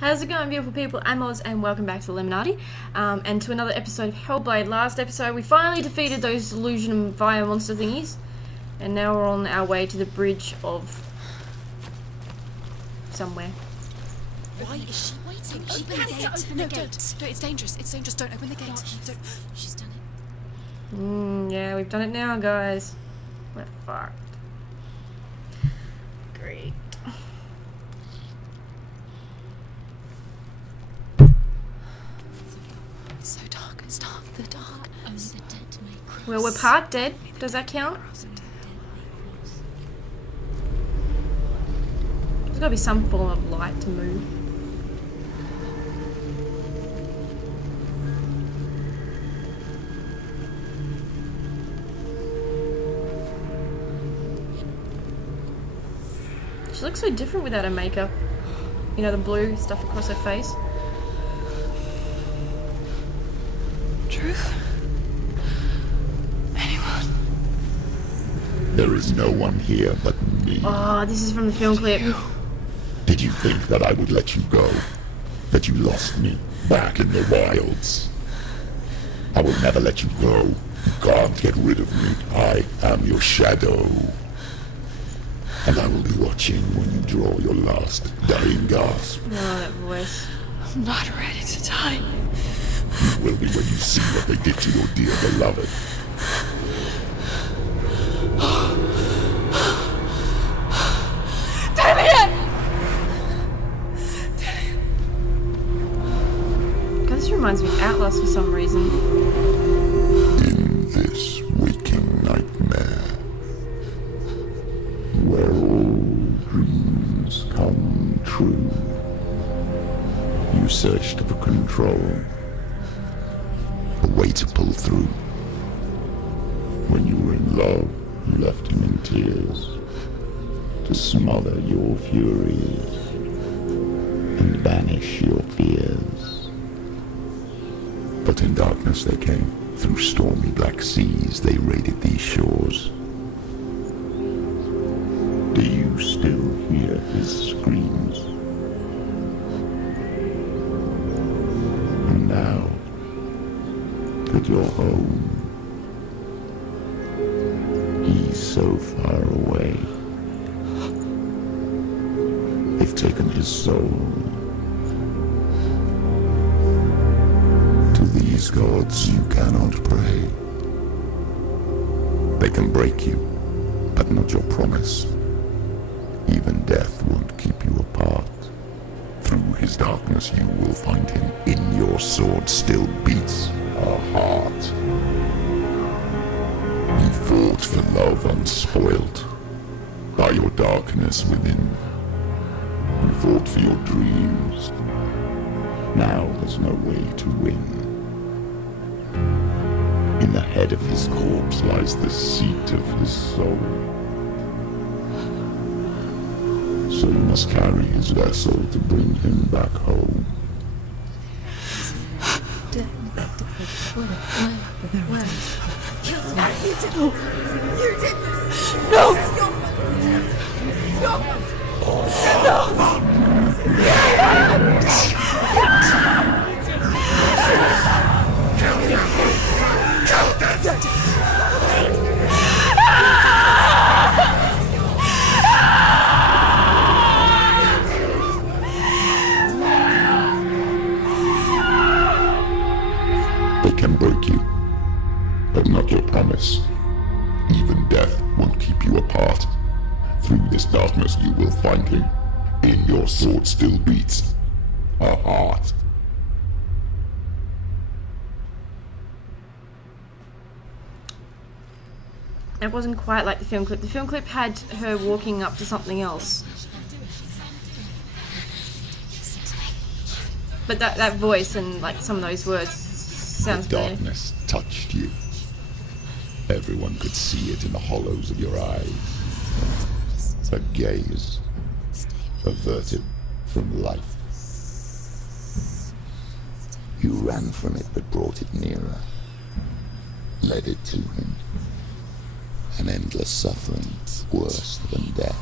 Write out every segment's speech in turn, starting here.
How's it going, beautiful people? I'm Oz, and welcome back to Illuminati, and to another episode of Hellblade. Last episode, we finally defeated those illusion and fire monster thingies, and now we're on our way to the bridge of somewhere. Why is she waiting? She has to open the gate. No, it's dangerous. It's dangerous. Don't open the gate. Don't. She's done it. Yeah, we've done it now, guys. We're fucked. Great. It's so dark. It's dark. The dark. Well, we're part dead. Does that count? There's gotta be some form of light to move. She looks so different without her makeup. You know, the blue stuff across her face. Truth? Anyone? There is no one here but me. Oh, this is from the film clip. Did you think that I would let you go? That you lost me back in the wilds? I will never let you go. You can't get rid of me. I am your shadow. And I will be watching when you draw your last dying gasp. Oh, that voice. I'm not ready to die. You will be when you see what they did to your dear beloved. God, this reminds me of Outlast for some reason. In this waking nightmare, where all dreams come true, you searched for control, a way to pull through. When you were in love, you left him in tears, to smother your furies and banish your fears. But in darkness they came, through stormy black seas they raided these shores. Do you still hear his screams? And now that you're home, he's so far away. They've taken his soul. To these gods you cannot pray. They can break you, but not your promise. Even death won't keep you apart. Through his darkness you will find him. In your sword still beats a heart. You fought for love unspoilt by your darkness within. You fought for your dreams. Now there's no way to win. In the head of his corpse lies the seat of his soul. So you must carry his vessel to bring him back home. You did this! No! They can break you, but not your promise. Even death won't keep you apart. Through this darkness you will find him. In your sword still beats a heart. It wasn't quite like the film clip. The film clip had her walking up to something else. But that voice and like some of those words sounds The familiar. darkness touched you. Everyone could see it in the hollows of your eyes. A gaze averted from life. You ran from it but brought it nearer. Led it to him. An endless suffering, worse than death.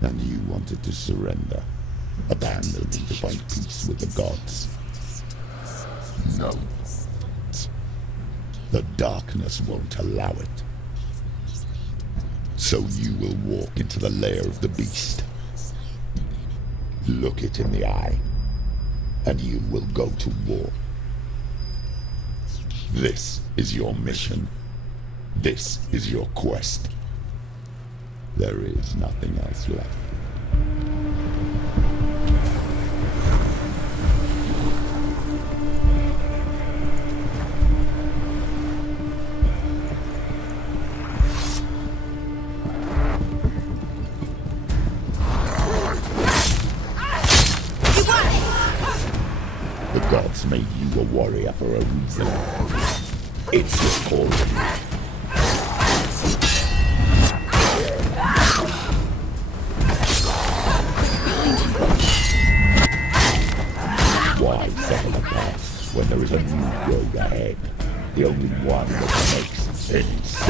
And you wanted to surrender. Abandoned to find peace with the gods. No. The darkness won't allow it. So you will walk into the lair of the beast. Look it in the eye, and you will go to war. This is your mission. This is your quest. There is nothing else left. The gods made you a warrior for a reason. It's your calling. Why settle the past when there is a new road ahead? The only one that makes any sense.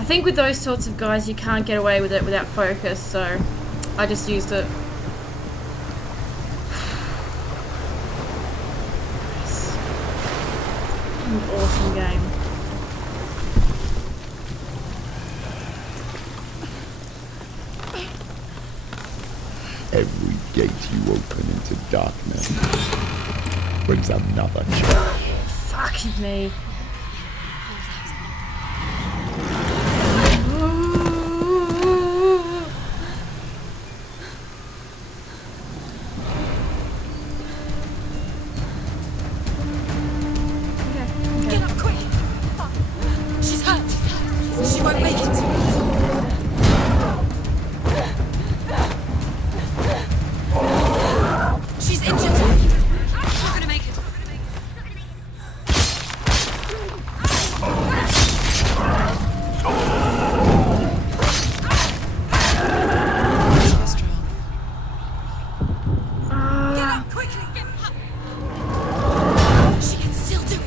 I think with those sorts of guys you can't get away with it without focus, so I just used it. An awesome game. Every gate you open into darkness brings another challenge. Fuck me. Get up quick! She's hurt. She won't make it. She's injured. She's not gonna make it. She's strong. Get up quickly! Get up. She can still do it.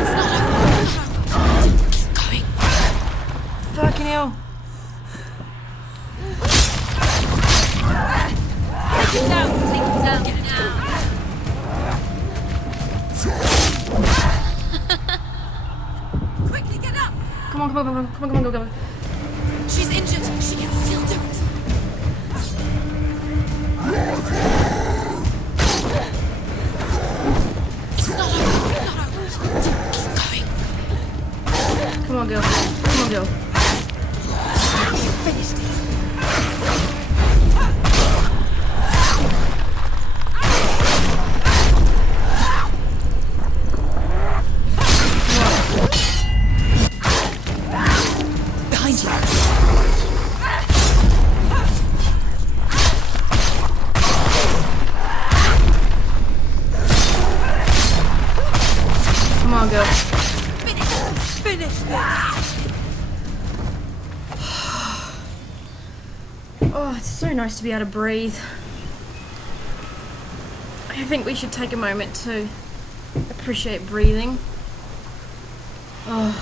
It's not over. Keep going. Fucking hell. Take it down. Take it down. Get it down. Quickly get up. Come on, go. She's injured. She can still do it. It's not over. It's not over. Keep going. Come on, girl. You finished it. Behind you. Come on, girl. Finish this. Oh, it's so nice to be able to breathe. I think we should take a moment to appreciate breathing. Oh.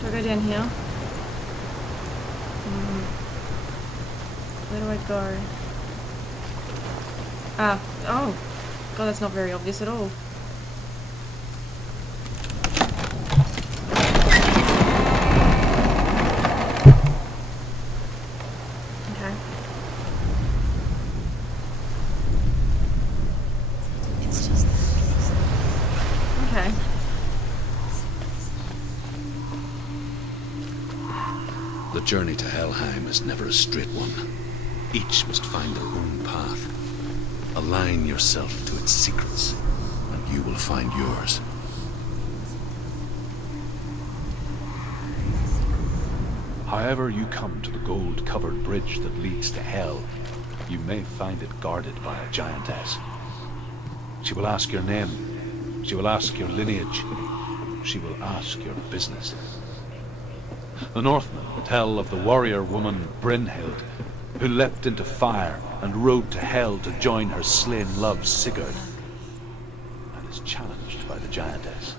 Do I go down here? Where do I go? Ah, oh. God, that's not very obvious at all. Okay. It's just Okay. The journey to Helheim is never a straight one. Each must find their own path. Align yourself to its secrets, and you will find yours. However you come to the gold-covered bridge that leads to Hell, you may find it guarded by a giantess. She will ask your name. She will ask your lineage. She will ask your business. The Northmen tell of the warrior woman Brynhild, who leapt into fire and rode to Hell to join her slain love Sigurd, and is challenged by the giantess.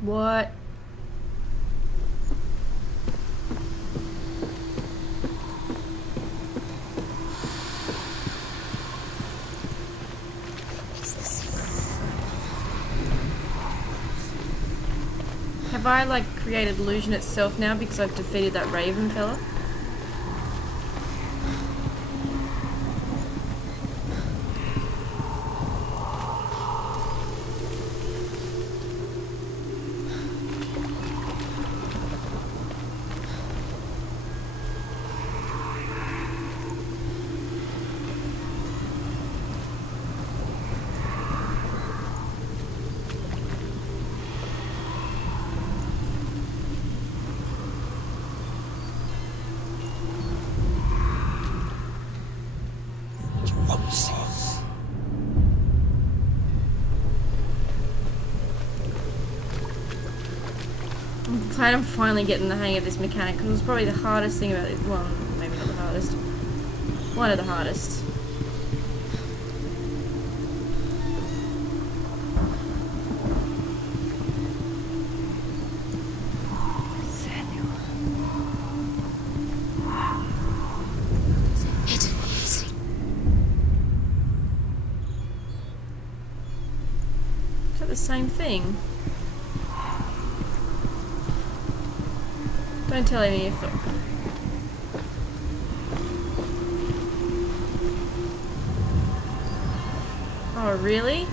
What? Have I, like, created illusion itself now because I've defeated that raven fella? I'm glad I'm finally getting the hang of this mechanic, because it was probably the hardest thing about it. Well, maybe not the hardest. One of the hardest. Is that the same thing? Don't tell me if... Oh, really?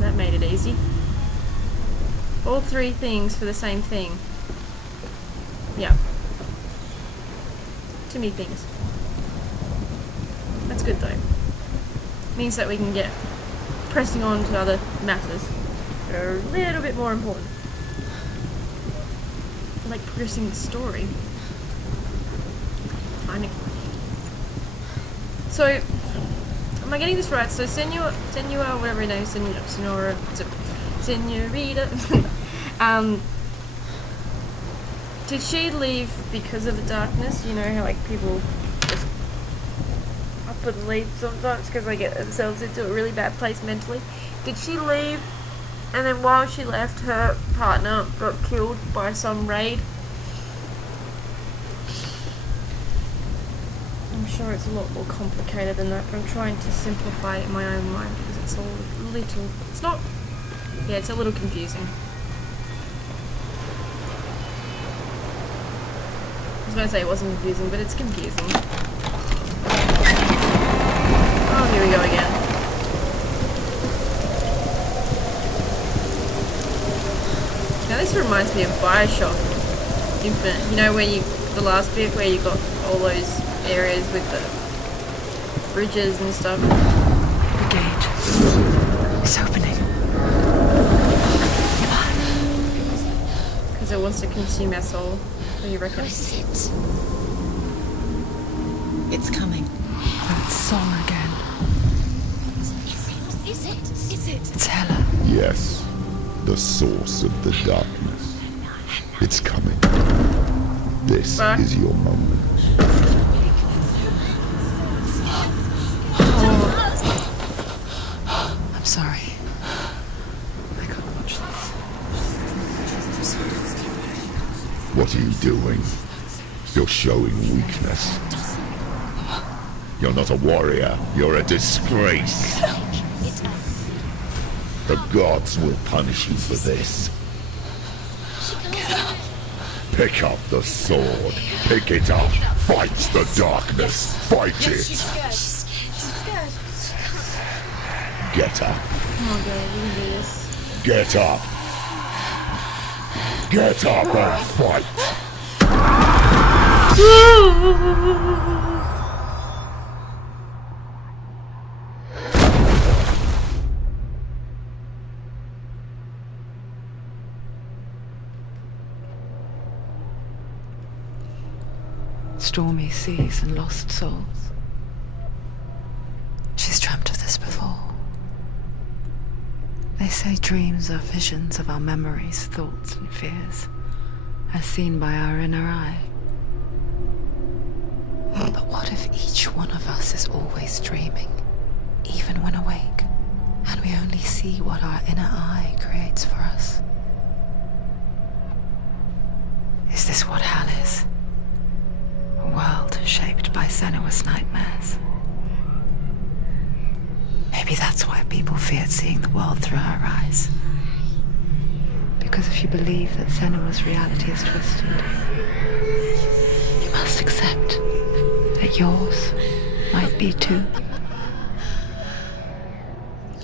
That made it easy. All three things for the same thing. Yeah. Too many things. That's good though. Means that we can get pressing on to other matters that are a little bit more important. Like progressing the story. Finding. So, am I getting this right? So Senua, whatever her name is, Senora, Senorita. Did she leave because of the darkness? You know how like people just up and leave sometimes because they get themselves into a really bad place mentally. Did she leave? And then while she left, her partner got killed by some raid. I'm sure it's a lot more complicated than that, but I'm trying to simplify it in my own mind because it's a little... It's not... Yeah, it's a little confusing. I was going to say it wasn't confusing, but it's confusing. Oh, here we go again. Now this reminds me of Bioshock Infinite. You know where you, the last bit where you got all those areas with the bridges and stuff. The gate. It's opening. Because it wants to consume our soul. What do you reckon? What is it? It's coming. That song again. Is it? It's Hela. Yes, the source of the darkness. It's coming. This is your moment. I'm sorry. What are you doing? You're showing weakness. You're not a warrior. You're a disgrace. The gods will punish you for this. Pick up the sword. Pick it up. Fight the darkness. Fight it. She's scared. Get up. Oh god, we can do this. Get up. Get up and fight. Stormy seas and lost souls. She's dreamt of this before. They say dreams are visions of our memories, thoughts and fears, as seen by our inner eye. But what if each one of us is always dreaming, even when awake, and we only see what our inner eye creates for us? Is this what hell is? A world shaped by Senua's nightmares. Maybe that's why people feared seeing the world through her eyes. Because if you believe that Senua's reality is twisted, you must accept that yours might be too.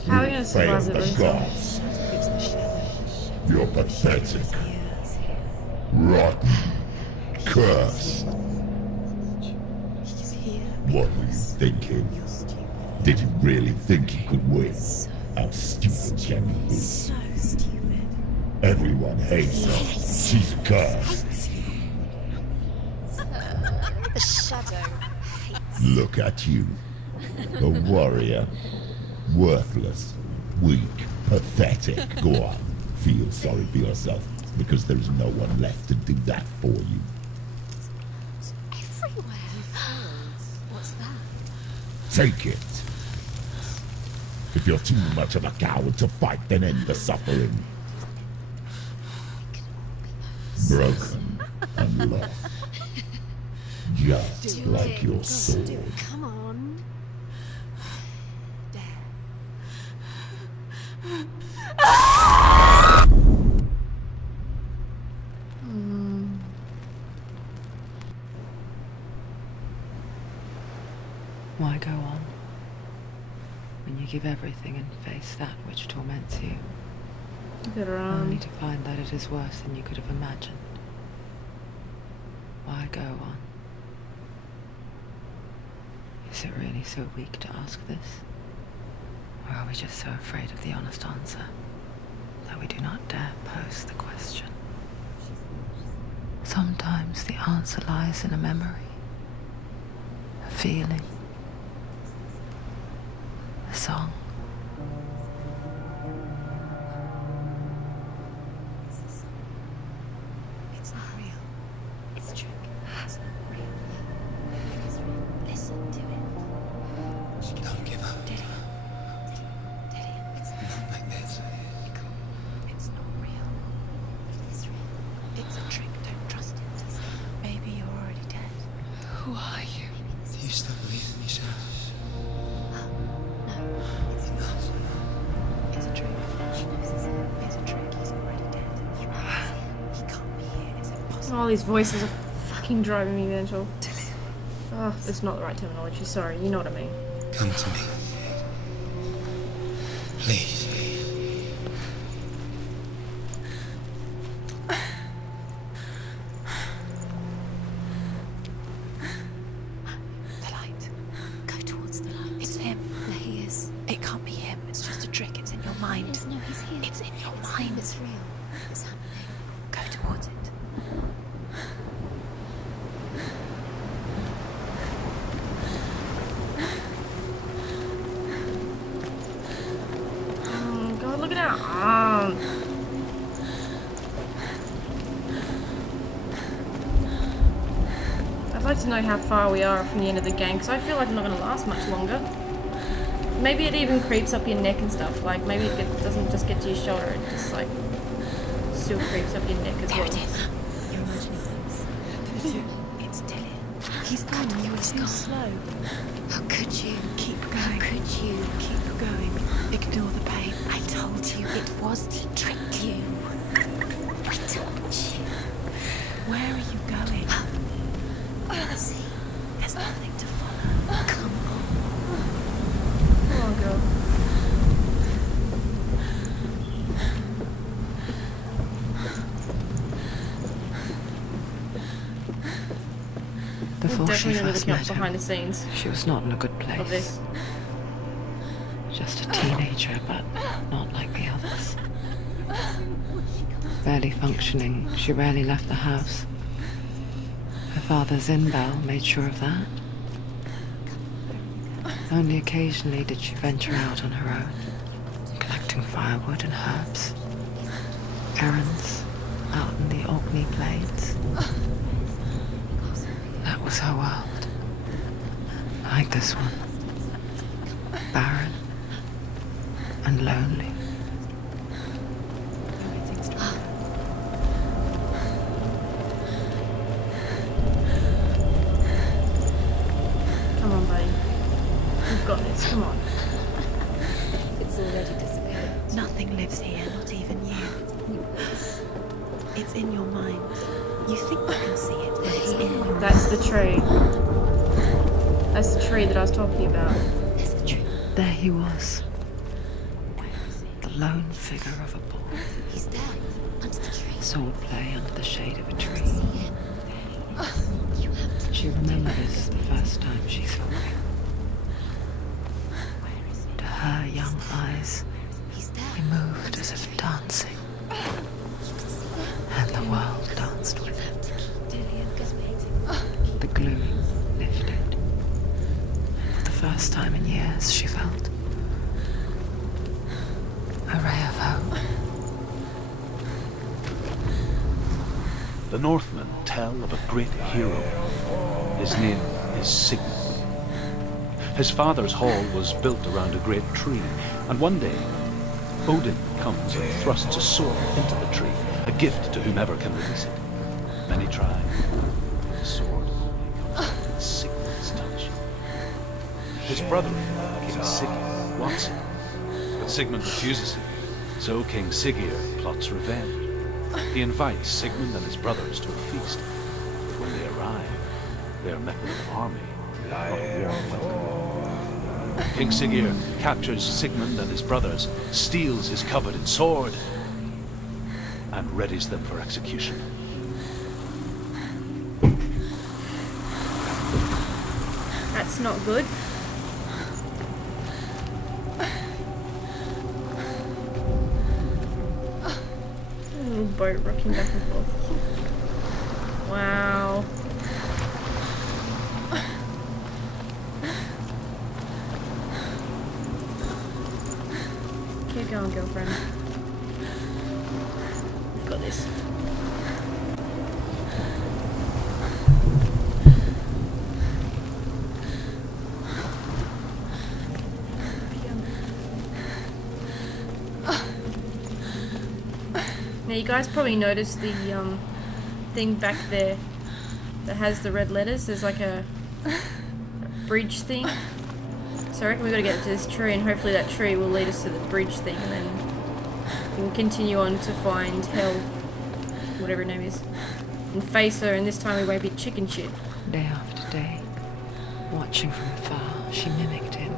How are we gonna survive the rest? gods. You're pathetic. Rotten. Cursed. What were you thinking? Did you really think you could win? How stupid can you be? So stupid. Everyone hates her. She's cursed. The shadow hates. Look at you. A warrior. Worthless. Weak. Pathetic. Go on. Feel sorry for yourself, because there is no one left to do that for you. Everywhere. What's that? Take it. If you're too much of a coward to fight, then end the suffering. Broken and lost. Just like your sword. Come on. There. Why go on when you give everything and face that which torments you, Look at her only arm. to find that it is worse than you could have imagined? Why go on? Is it really so weak to ask this? Or are we just so afraid of the honest answer that we do not dare pose the question? Sometimes the answer lies in a memory, a feeling, a song. It's not real. It's a trick. It's not real. It is real. Listen to it. Don't give up. Daddy. It's Not like this. It's not real. It is real. It's a trick. Don't trust it. Maybe you're already dead. Who are you? Do you still believe in yourself? No, it's not. It's a trick. She knows it's a trick. He's already dead. He can't be here. It's impossible. All these voices are fucking driving me mental. Oh, it's not the right terminology, sorry, you know what I mean. Come to me. Please. The light. Go towards the light. It's him. There he is. It can't be him. It's just a trick. It's in your mind. No, he's here. It's in your mind. It's real. It's happening. Go towards it. Oh god, look at her arm. I'd like to know how far we are from the end of the game, because I feel like I'm not going to last much longer. Maybe it even creeps up your neck and stuff, like maybe doesn't just get to your shoulder, it just like still creeps up your neck as There well. it is. You're imagining to. It's Dillian. He's gone. You were too slow. How could you? Keep going. How could you? Keep going. Ignore the pain. I told you it was. He tricked you. I told you. Where are you going? You're the sea. There's nothing to follow. Come on. Come on, girl. Before she Definitely first looking up met behind him, the scenes she was not in a good of place. this. Just a teenager, but not like the others. Barely functioning, she rarely left the house. Her father's in-bell made sure of that. Only occasionally did she venture out on her own, collecting firewood and herbs. Errands out in the Orkney Plains. That was her world. Like this one. Barren and lonely. Come on, buddy. You've got this. Come on. It's already disappeared. Nothing lives here, not even you. It's in your mind. You think you can see it, but it's in your That's the tree. That's the tree that I was talking about. There's the tree. There he was. The lone figure of a boy. He's there. Under the tree. Sword play under the shade of a tree. See him. You have to. She remembers the first time she saw him. To her young eyes, He's there. he moved as if dancing. And the world danced with him. The gloom lifted. For the first time in years, she felt a ray of hope. The Northmen tell of a great hero. His name is Sigmund. His father's hall was built around a great tree, and one day Odin comes and thrusts a sword into the tree, a gift to whomever can release it. Many try. The sword comes with Sigmund's touch. His brother, King Sigurd, wants it, but Sigmund refuses it. So King Sigurd plots revenge. He invites Sigmund and his brothers to a feast. But when they arrive, they are met with an army, not a warm welcome. King Sigurd captures Sigmund and his brothers, steals his coveted sword, and readies them for execution. That's not good. A little boat rocking back and forth. Wow. Keep going, girlfriend. You've got this. Now you guys probably noticed the thing back there that has the red letters. There's like a bridge thing. So I reckon we got to get to this tree, and hopefully that tree will lead us to the bridge thing, and then we can continue on to find Hel, whatever her name is, and face her. And this time we won't be chicken shit. Day after day, watching from afar, she mimicked him,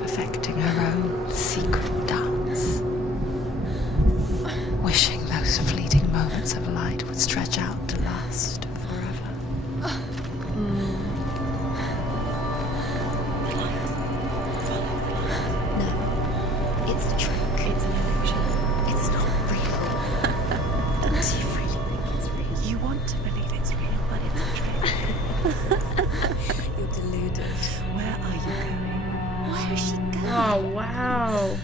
perfecting her own secret dance, wishing those fleeting moments of light would stretch out to last forever. No. It's a trick. It's an illusion. It's not real. Do you really think it's real? You want to believe it's real, but it's a trick. You're deluded. Where are you going? Where is she going? Oh wow!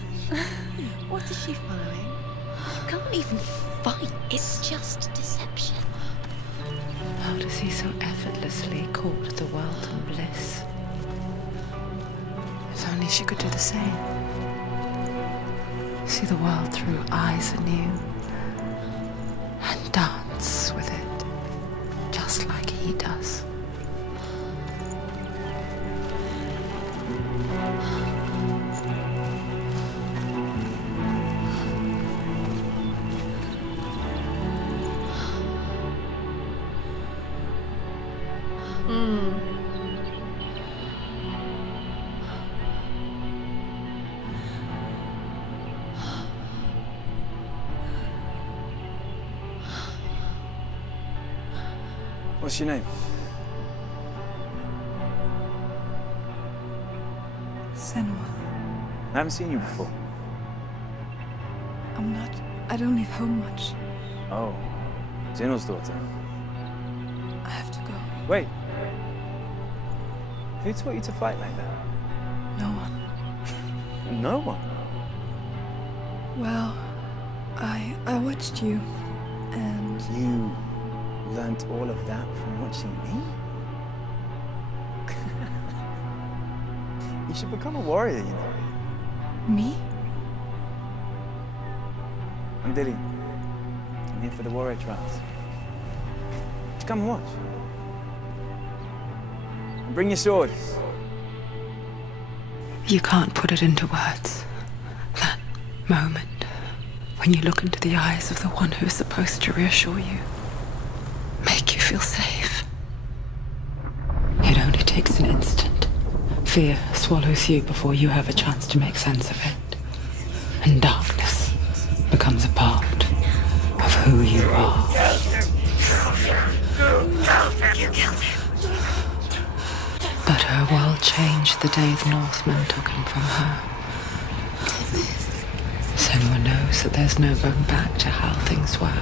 What is she following? You can't even fight. It's just deception. How does he so effortlessly court the world and bliss? If only she could do the same. See the world through eyes anew and dance with it. just like he does. What's your name? Senua. I haven't seen you before. I don't leave home much. Oh, Zeno's daughter. I have to go. Wait. Who taught you to fight like that? No one. No one? Well, I watched you, and... You learnt all of that from watching me? You should become a warrior, you know. Me? I'm Dillian. I'm here for the warrior trials. Just come and watch. And bring your sword. You can't put it into words. That moment when you look into the eyes of the one who's supposed to reassure you, make you feel safe. It only takes an instant. Fear swallows you before you have a chance to make sense of it. And darkness becomes a part of who you are. You killed him. But her world changed the day the Northmen took him from her. Senua knows that there's no going back to how things were.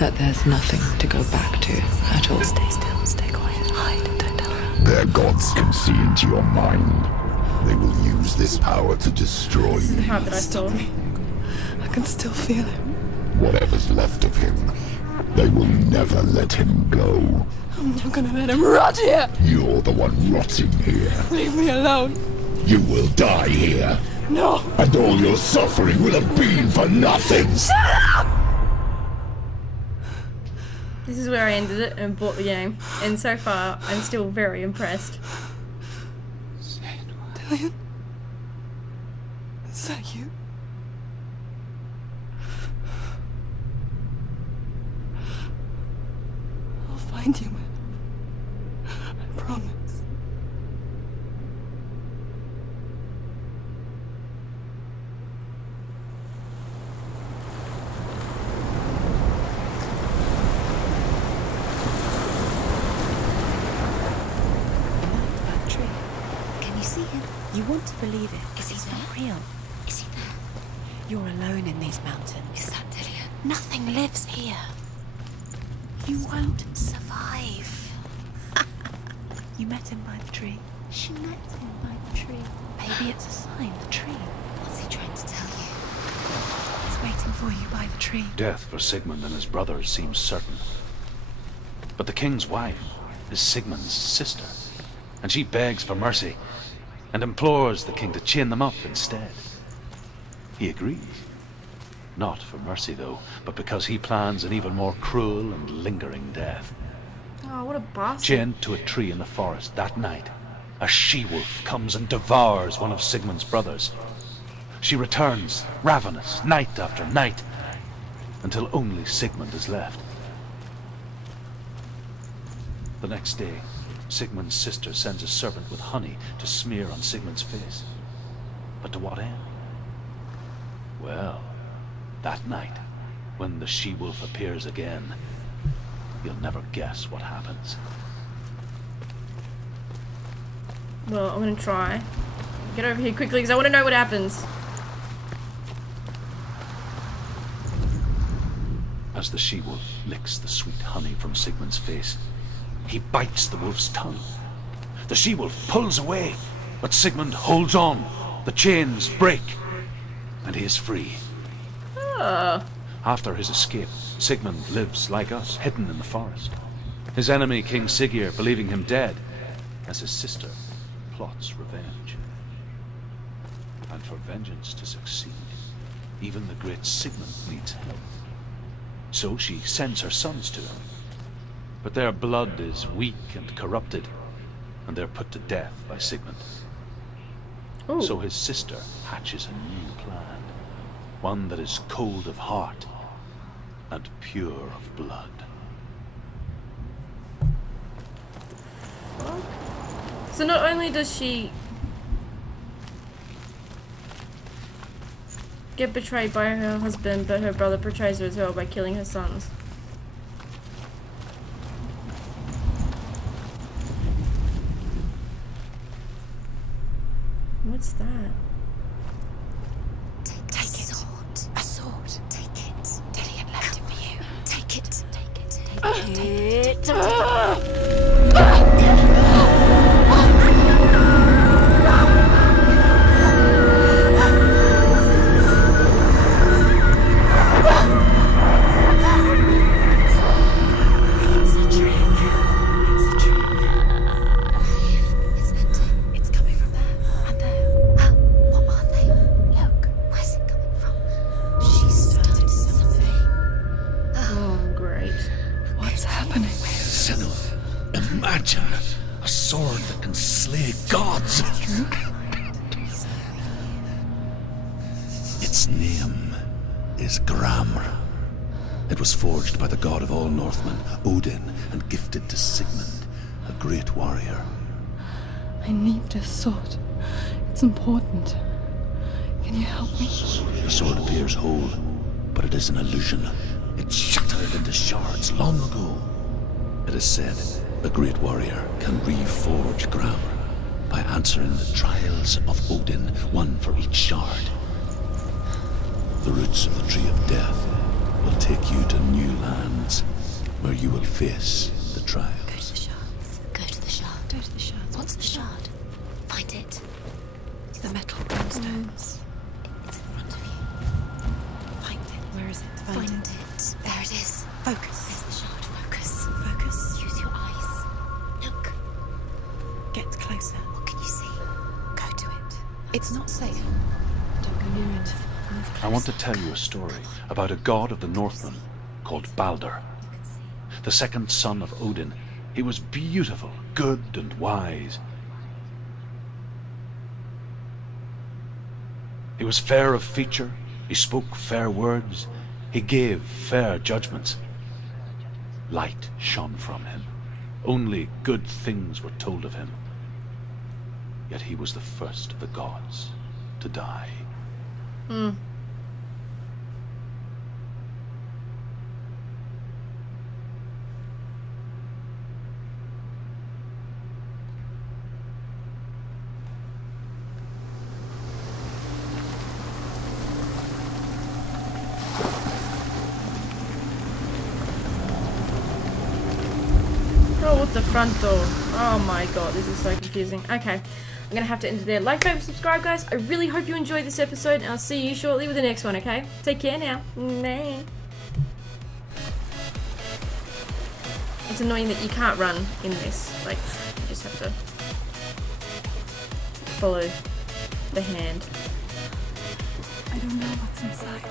That there's nothing to go back to at all. Stay still, stay quiet, hide, don't tell her. Their gods can see into your mind. They will use this power to destroy you. How did I stall? I can still feel him. Whatever's left of him, they will never let him go. I'm not gonna let him rot here! You're the one rotting here. Leave me alone! You will die here. No! And all your suffering will have been for nothing. Shut up! This is where I ended it and bought the game. And so far, I'm still very impressed. Dillian? Is that you? I'll find you, man. I promise. That tree. Can you see him? You want to believe it. Is he not real? Is he there? You're alone in these mountains. Is that Dillian? Nothing lives here. You won't survive. You met him by the tree. She met him by the tree. Maybe it's a sign, the tree. What's he trying to tell you? He's waiting for you by the tree. Death for Sigmund and his brothers seems certain. But the king's wife is Sigmund's sister, and she begs for mercy and implores the king to chain them up instead. He agrees. Not for mercy, though, but because he plans an even more cruel and lingering death. Oh, what a bastard. Chained to a tree in the forest that night, a she-wolf comes and devours one of Sigmund's brothers. She returns, ravenous, night after night, until only Sigmund is left. The next day, Sigmund's sister sends a servant with honey to smear on Sigmund's face. But to what end? Well, that night, when the she-wolf appears again, you'll never guess what happens. Well, I'm gonna try. Get over here quickly because I want to know what happens. As the she-wolf licks the sweet honey from Sigmund's face, he bites the wolf's tongue. The she-wolf pulls away, but Sigmund holds on. The chains break, and he is free. After his escape, Sigmund lives like us, hidden in the forest. His enemy, King Siggeir, believing him dead, as his sister plots revenge. And for vengeance to succeed, even the great Sigmund needs help. So she sends her sons to him. But their blood is weak and corrupted, and they're put to death by Sigmund. Ooh. So his sister hatches a new plan, one that is cold of heart and pure of blood. So not only does she get betrayed by her husband, but her brother betrays her as well by killing her sons. What's that? Take it. A sword. Take it. Dillian left it for you. Take it. Take it. Take it. Its name is Gramr. It was forged by the god of all Northmen, Odin, and gifted to Sigmund, a great warrior. I need this sword. It's important. Can you help me? The sword appears whole, but it is an illusion. It shattered into shards long ago. It is said a great warrior can reforge Gramr by answering the trials of Odin, one for each shard. The roots of the Tree of Death will take you to new lands where you will face the trials. Go to the shards. Go to the shard. Go to the shards. What's the shard? Find it. It's the metal brimstones. It's in front of you. Find it. Where is it? Find it. There it is. Focus. There's the shard. Focus. Focus. Use your eyes. Look. Get closer. What can you see? Go to it. It's not safe. Don't go near it. Move closer. I want to tell you a story about a god of the Northmen called Baldur. The second son of Odin. He was beautiful, good, and wise. He was fair of feature, he spoke fair words, he gave fair judgments. Light shone from him. Only good things were told of him. Yet he was the first of the gods to die. Oh, what's the front door? Oh my god, this is so confusing. Okay, I'm gonna have to end it there. Like, favorite, subscribe, guys. I really hope you enjoyed this episode, and I'll see you shortly with the next one, okay? Take care now. Bye. It's annoying that you can't run in this. Like, you just have to follow the hand. I don't know what's inside.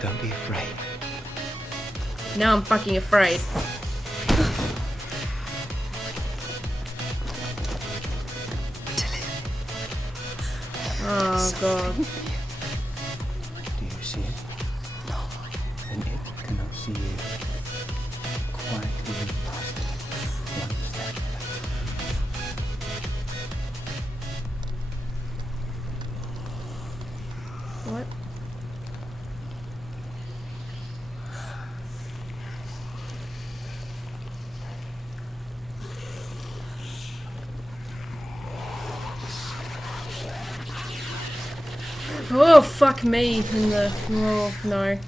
Don't be afraid. Now I'm fucking afraid. Oh god. Do you see it? No. Then it cannot see you. Quietly move past it, one step later. What? Oh, fuck me in the... Oh, no.